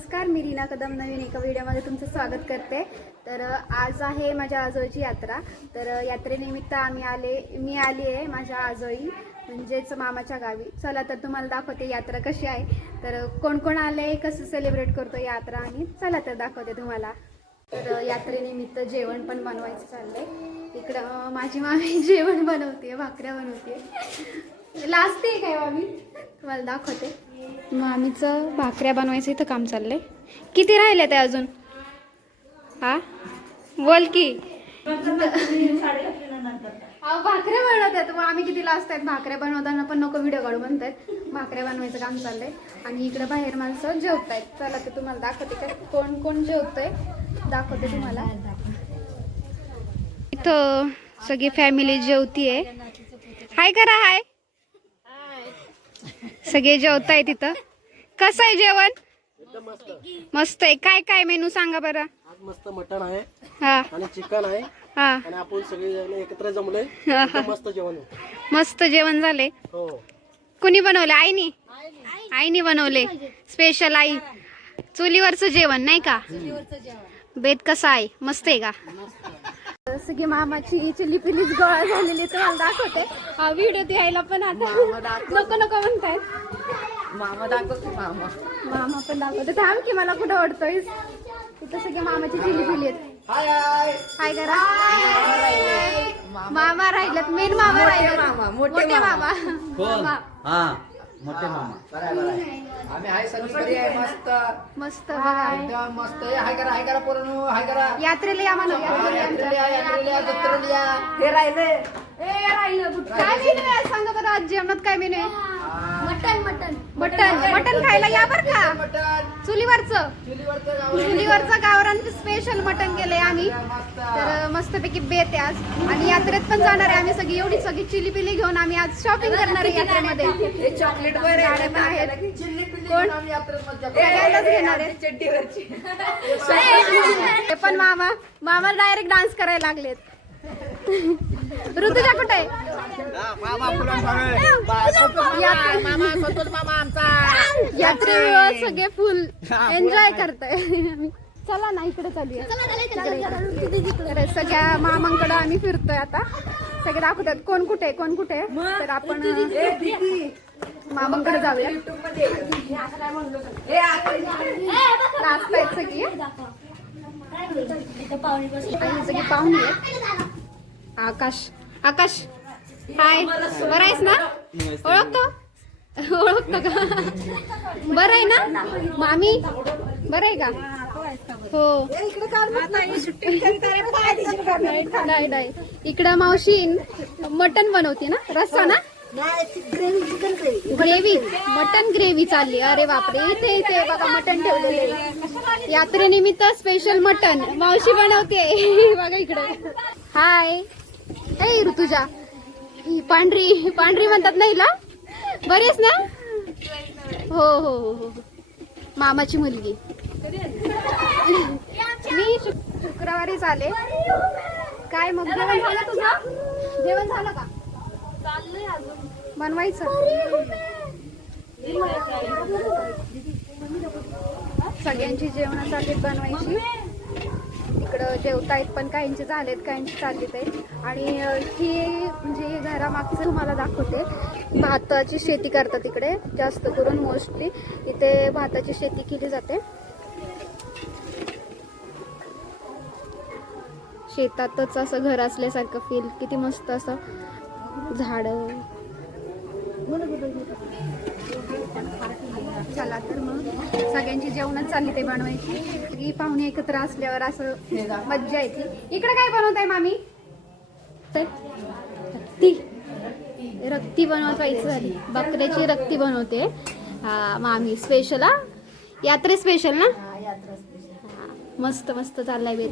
नमस्कार, मी रीना कदम नवीन एका व्हिडिओमध्ये तुमचं स्वागत करते। तर आज आहे माझ्या आजोळीची यात्रा। तर यात्रेनिमित्त मी आली आहे माझ्या आजोळी म्हणजेच मामाच्या गावी। चला तर तुम्हाला दाखवते यात्रा कशी आहे, तर कोण कोण आले, कसं सेलिब्रेट करतो यात्रा, आणि चला तर दाखवते तुम्हाला। तर यात्रेनिमित्त जेवण पण बनवायचं चाललंय। इकडं माझी मामी जेवण बनवते, भाकऱ्या बनवते। लाजते काय मामी? तुम्हाला दाखवते। मामीचं भाकऱ्या बनवायचं इथं काम चाललंय। किती राहिले ते अजून? हा बोल की। भाकऱ्या बनवतात आम्ही, किती लाजतात भाकऱ्या बनवताना, पण नको व्हिडिओ काढू म्हणतात। भाकऱ्या बनवायचं काम चाललंय आणि इकडे बाहेर माणसं जेवतायत। चला ते तुम्हाला दाखवते का कोण कोण जेवतंय, दाखवते तुम्हाला। इथं सगळी फॅमिली जेवतीये। हाय करा, हाय। सगळे जेवताय तिथं। कसं आहे जेवण? मस्त आहे। काय काय मेनू सांगा बरं। आज मस्त मटण आहे हा आणि चिकन आहे हा आणि आपण सगळे जण एकत्र जमलोय। मस्त जेवण होतं। मस्त जेवण झाले। हो, कोणी बनवले? आईनी बनवले स्पेशल। आई चुलीवरचं जेवण नाही का? बेत कसा आहे? मस्त आहे का? सगळी मामाची चिल्ली पिल्लीच गोळा झालेली तुम्हाला दाखवते। हा व्हिडिओ द्यायला पण आता नको नको म्हणतायत। मामा दाखवतो मामा पण दाखवते। थांब की, मला कुठं ओढतोयस? इथं सगळे मामाची चिल्ली पिल्ली आहेत। हाय करा। मामा राहिलेत, मेन मामा राहिलेत। मोठे मामा मोठे मामा आम्ही हाय सगळी आहे। मस्त मस्त एकदम मस्त आहे। हाय करा पोरांनो, हाय करा। यात्रेला या म्हणून यात्रेला हे राहिले काय मेनू आहे सांगा बरं। आज जेवणात काय मेनू आहे? मटन खायला या बर का। चुलीवरचं गावरान स्पेशल मटन केलंय आम्ही। तर मस्तपैकी बेत आहे आज, आणि यात्रेत पण जाणार आहे आम्ही सगळी। एवढी सगळी चिली पिली घेऊन आम्ही आज शॉपिंग करणार आहे यात्रेमध्ये। चॉकलेट कोण सगळ्यांनाच घेणार आहे चड्डीवरची। ते पण मामा डायरेक्ट डान्स करायला लागलेत। ऋतुजा कुठे आहे? यात्रेमुळे सगळे फुल एन्जॉय करताय। चला ना इकडे चालूया। सगळ्या मामांकडे आम्ही फिरतोय आता। सगळे दाखवतात कोण कुठे कोण कुठे। तर आपण मामांकडे जाऊया। नाचतायत सगळी आणि सगळी पाहुणे आहेत। आकाश हाय, बरं आहेस ना? ओळखतो का? बरं आहे ना मामी? बरं आहे का? हो। नाही इकडं मावशी मटन बनवते ना, रस्सा ना, ग्रेव्ही, मटन ग्रेव्ही चालली। अरे बापरे, इथे बघा मटन ठेवलेले यात्रेनिमित्त स्पेशल मटन मावशी बनवते बघा इकडे। हाय ए ऋतुजा, ही पांढरी म्हणतात नाही ला? बरेच ना? हो मामाची मुलगी। मी शुक्रवारीच आले। काय मग जेवण झालं तुझं? जेवण झालं का? चाललंय अजून बनवायचं। सगळ्यांची जेवण चाललीत बनवायची। इकडं जेवतायत पण काहींचे झालेत, काहींचे चाललेत आहेत। आणि ही म्हणजे घरामागचं तुम्हाला दाखवते। भाताची शेती करतात इकडे जास्त करून, मोस्टली इथे भाताची शेती केली जाते। शेतातच असं घर असल्यासारखं फील, किती मस्त असं झाड। चला तर मग सगळ्यांची जेवणच चालली ते बनवायची। सगळी पाहुणे एकत्र असल्यावर असं मज्जा येते। इकडे काय बनवताय मामी? रक्ती बनवायची झाली, बकऱ्याची रक्ती बनवते हा मामी स्पेशल। यात्रे स्पेशल ना? मस्त चाललाय बेत।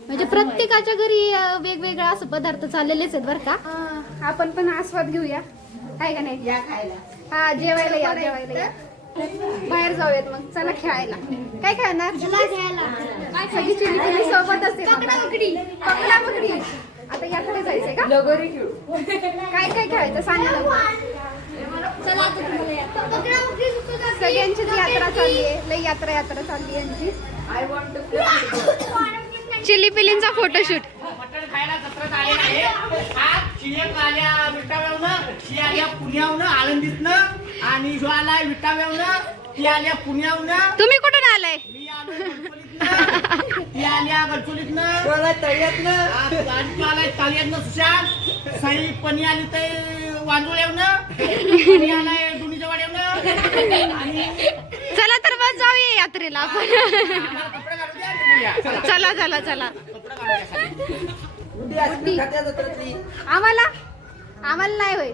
म्हणजे प्रत्येकाच्या घरी वेगवेगळा असं पदार्थ चाललेलेच आहेत बरं का। आपण पण आस्वाद घेऊया, आहे का नाही? हा जेवायला या। बाहेर जाऊयात मग, चला खेळायला। काय खेळणार? सगळी चिली पिली सोबत असते। पकडा पकडी। आता याकडे जायचंय का? लगोरी खेळू। काय खेळायचं सांगा ना। सगळ्यांचीच यात्रा चालली आहे, लई यात्रा यात्रा चालली आहे यांची. आय वॉन्ट टू चिली पिलींचा फोटोशूट. मटण खायला जत्रेत आलेला आहे. आज चियक आल्या विटाव्यावनं, शी आल्या पुण्यावनं, आळंदीतनं आणि ह्यो आलाय विटाव्यावनं, ती आल्या पुण्यावनं, तुम्ही कुठून आलाय? मी आलोय गडचोलीतनं, ती आल्या गडचोलीतनं, तळ्यातनं आणि तू आलाय तालियातनं सुशांत, सई पणी आली ते वांजुळ्यावनं, पणी आलाय दुनीच्या वाड्यावनं आणि चला तर मग जाऊया यात्रेला आपण. आम्हाला कपडे घालू द्या, निघूया. चला, चला चला चला. कपडे घालूया खाली. उडी असते खात्या जत्रेतली. आम्हाला नाही होय.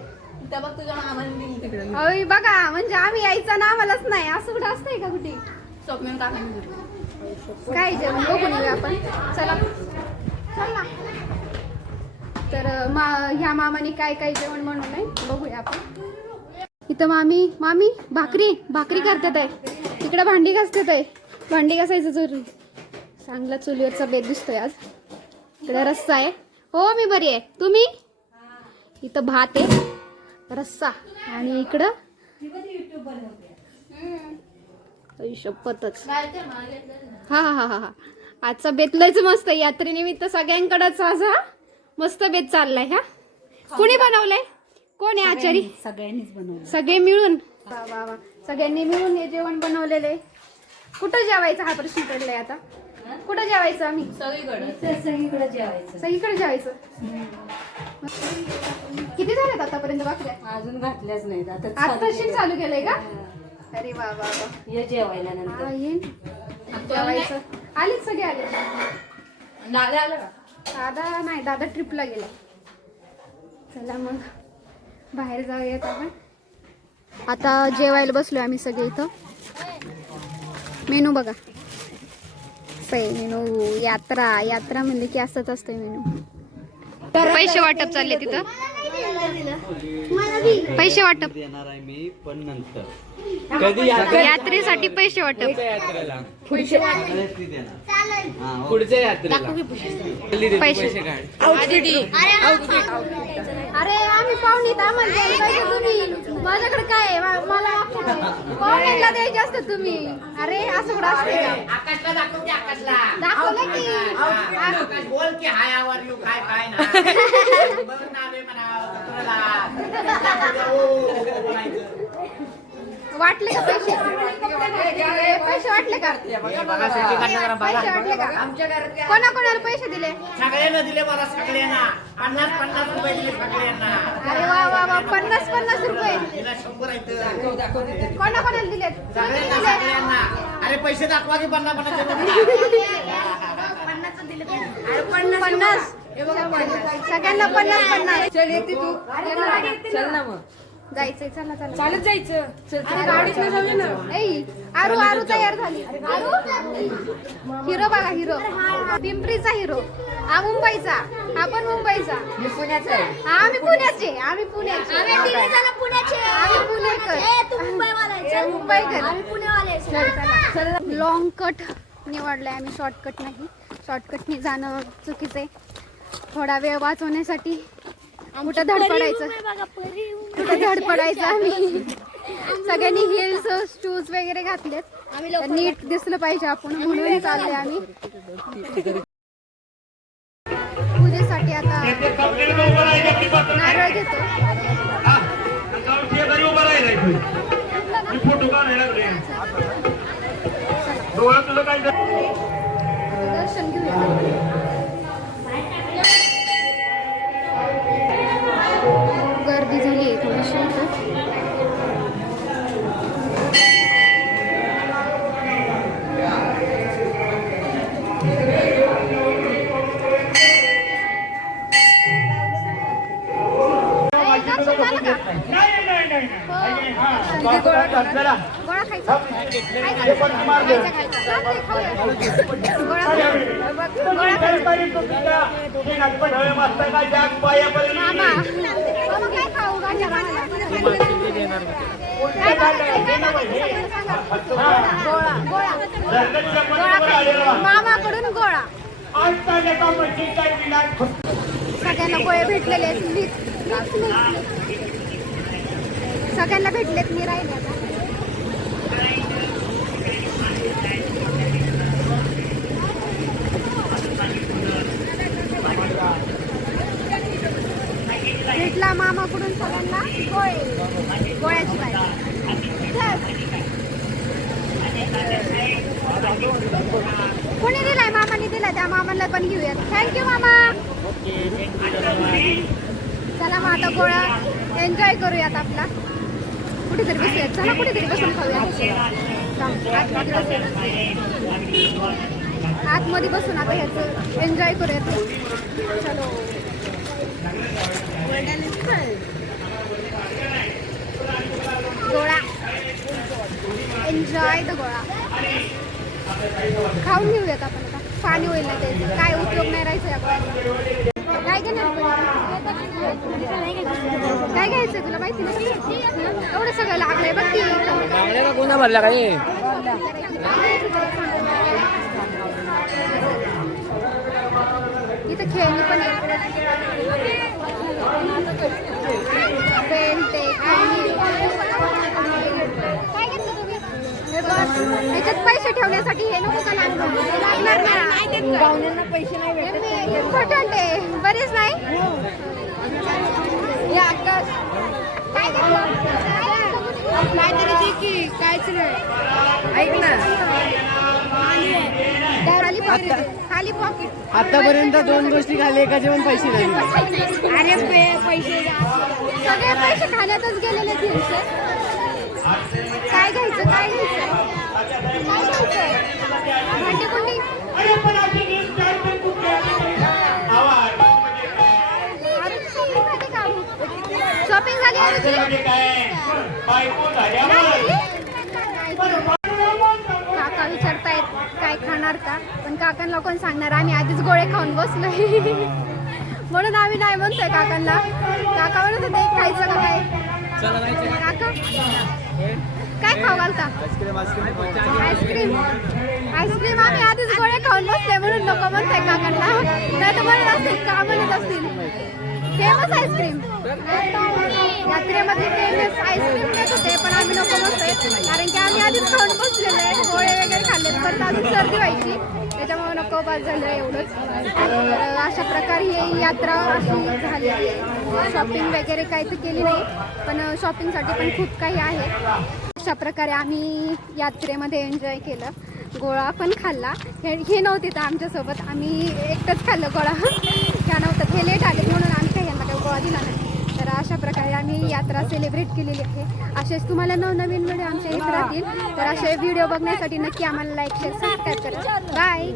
त्या बघ तुझ्या मामाने दिली तिकडे होय बघा, म्हणजे आम्ही यायचं ना आम्हालाच नाही, असं कुठं असतंय का कुठे? स्वप्न काकांनी काय जेवण बघून येऊया आपण. चला चल ना. तर ह्या मामाने काय काय जेवण बनवलंय बघूया आपण. इथं मामी भाकरी करतात आहे. तिकडे भांडी घासतात आहे. भांडी घासायचं जरूर. चांगला चुलीवरचा बेत दिसतोय आज. इकडे रस्सा आहे. हो मी बरी आहे. तुम्ही? इथं भात आहे, रस्सा आणि इकडं शपथच. हा हा हा हा. आजचा बेत लयच मस्त. यात्रेनिमित्त सगळ्यांकडेच आज हा मस्त बेत चाललाय. हा कुणी बनवलंय? कोण आहे आचारी? सगळ्यांनीच बनवलं. सगळे मिळून. वा वा वा. सगळ्यांनी मिळून हे जेवण बनवलेलं आहे. कुठं जेवायचं हा प्रश्न पडलाय आता. कुठं जेवायचं आम्ही? सगळीकडे जेवायचं. सगळीकडे जेवायचं. किती झाल्यात आतापर्यंत भाकऱ्या? अजून घातल्याच नाहीत. आताशी चालू केलंय का? अरे वा वा वा. ये जेवायला हा, नंतर. येईन. जेवायचं. आलेच सगळे आले. नाले आलं का? दादा नाही, दादा ट्रिपला गेला. चला मग बाहेर जाऊयात आपण. आता जेवायला बसलोय आम्ही सगळे इथं. मेनू बघा. मेनू यात्रा म्हणले की असंच असतंय मेनू. पैसे वाटप चालले तिथं. पैसे वाटप देणार आहे मी पण नंतर यात्रेसाठी पैसे वाटप. पुढच्या यात्रेला पैसे अरे आम्ही पाहुणीत आम्हाला द्यायला पाहिजे तुम्ही. माझ्याकडे काय आहे? मला पाहुण्याला द्यायचे असतं तुम्ही. अरे असं कुठं असते का? आकाशला दाखव की आकाशला. दाखवलं की. आकाश बोल की हाय आवर यू काय काय ना बघ ना बे म्हणा जत्रेला. वाटले का पैसे? पैसे वाटले का? पैसे वाटले का? आमच्या घरात कोणाकोणाला पैसे दिले? सगळ्यांना दिले मला सगळ्यांना 50 रुपये दिले सगळ्यांना. अरे वा वा वा. 50 रुपये तिला 100 आहेत कोणाकोणाला दिलेत? सगळ्यांना. अरे पैसे दाखवा की 50 50. सगळ्यांना 50. चल येते तू. चल ना मग. जायचंय. चला चला. चालत जायचं. चल गाडीत जाऊया ना. आरू तयार झाली. हिरो बघा, हिरो पिंपरीचा हिरो. हा मुंबईचा, हा पण मुंबईचा. मी पुण्याचा आहे. हा आम्ही पुण्याचे. आम्ही मुंबईकर. लॉंग कट निवडलाय आम्ही, शॉर्टकट नाही. शॉर्टकटने जाणं चुकीचं आहे. थोडा वेळ वाचवण्यासाठी कुठं धडपडायचं आम्ही. सगळ्यांनी हिल्स शूज वगैरे घातलेत. नीट दिसलं पाहिजे आपण म्हणून चालले आम्ही. पूजेसाठी आता नारळ घेतो. दर्शन घेऊया. गर्दी झाली आहे थोडीशी इथं. गोळा खायचा. मामा काय खाऊ? मामाकडून गोळा. सगळ्यांना गोळे भेटलेले आहेत. सगळ्यांना भेटलेत, मी राहिले आता. भेटला मामाकडून सगळ्यांना गोळे, गोळ्याची बाई. कोणी दिलाय? मामाने दिलाय, त्या मामाला पण घेऊयात. थँक्यू मामा. चला मग आता गोळा एन्जॉय करूयात आपला. कुठेतरी बसूयात, चला कुठेतरी बसून खाऊयात. आतमध्ये बसून आता ह्याचं एन्जॉय करूयात. चलो गोळा, एन्जॉय द गोळा. खाऊन घेऊयात आपण आता. पाणी होईल ना त्याचं, काय उपयोग नाही राहायचं या गोळ्याचा. काय घेणार? काय घ्यायचं तुला माहिती नाही? एवढं सगळं लागलंय बघ ती. कोणा भरला काय? इथं खेळणी पण आहे. पेंट आहे, खेळणी. काय घेतलं तुम्ही? हे बघ, ह्याच्यात पैसे ठेवण्यासाठी हे नको का लागणार नाही. पाहुण्यांना पैसे नाही भेटत. इम्पॉर्टंट आहे, बरेच नाही. हे आकाश काय घेतलं? काहीतरी की कायच नाही. ऐक ना, खाली पॉकेट, खाली पॉकेट. आतापर्यंत 2 गोष्टी खाली, एकाचे पण पैसे नाही. अरे पैसे सगळे पैसे खाण्यातच गेलेले दिवस. काय घ्यायचं? काय घ्यायचं? काय घ्यायचं? भांडी कुंडी. शॉपिंग झाली आरुची? काका विचारतायत काय खाणार का, पण काकांना कोण सांगणार? आम्ही आधीच गोळे खाऊन बसलोय. म्हणून आम्ही नाही म्हणतोय काकांना. काका म्हणत होते खायचं का काय? काका काय खाऊ घालता? आईस्क्रीम. आईस्क्रीम आम्ही आधीच गोळे खाऊन बसले म्हणून नको म्हणताय काकांना. नाही तर म्हणत असतील का, म्हणत असतील फेमस आईस्क्रीम. यात्रेमध्ये फेमस आईस्क्रीम देत होते, पण आम्ही नको म्हणतोय कारण की आम्ही आधीच खाऊन बसलेलो आहे. गोळे वगैरे खाल्लेत, परत अजून सर्दी व्हायची, त्याच्यामुळे नको बस झालं एवढंच. तर अशा प्रकारे ही यात्रा अशी झाली. शॉपिंग वगैरे काही तर केली नाही, पण शॉपिंगसाठी पण खूप काही आहे. अशा प्रकारे आम्ही यात्रेमध्ये एन्जॉय केलं. गोळा पण खाल्ला. हे नव्हते तर आमच्यासोबत, आम्ही एकटंच खाल्लं गोळा. ह्या नव्हतं, हे लेट आले म्हणून आम्ही काही यांना काही गोळा दिला नाही. तर अशा प्रकारे आम्ही यात्रा सेलिब्रेट केलेली आहे. असेच तुम्हाला नवनवीन व्हिडिओ आमच्या येत राहतील. तर असे व्हिडिओ बघण्यासाठी नक्की आम्हाला लाईक, शेअर, सबस्क्राईब करा. बाय.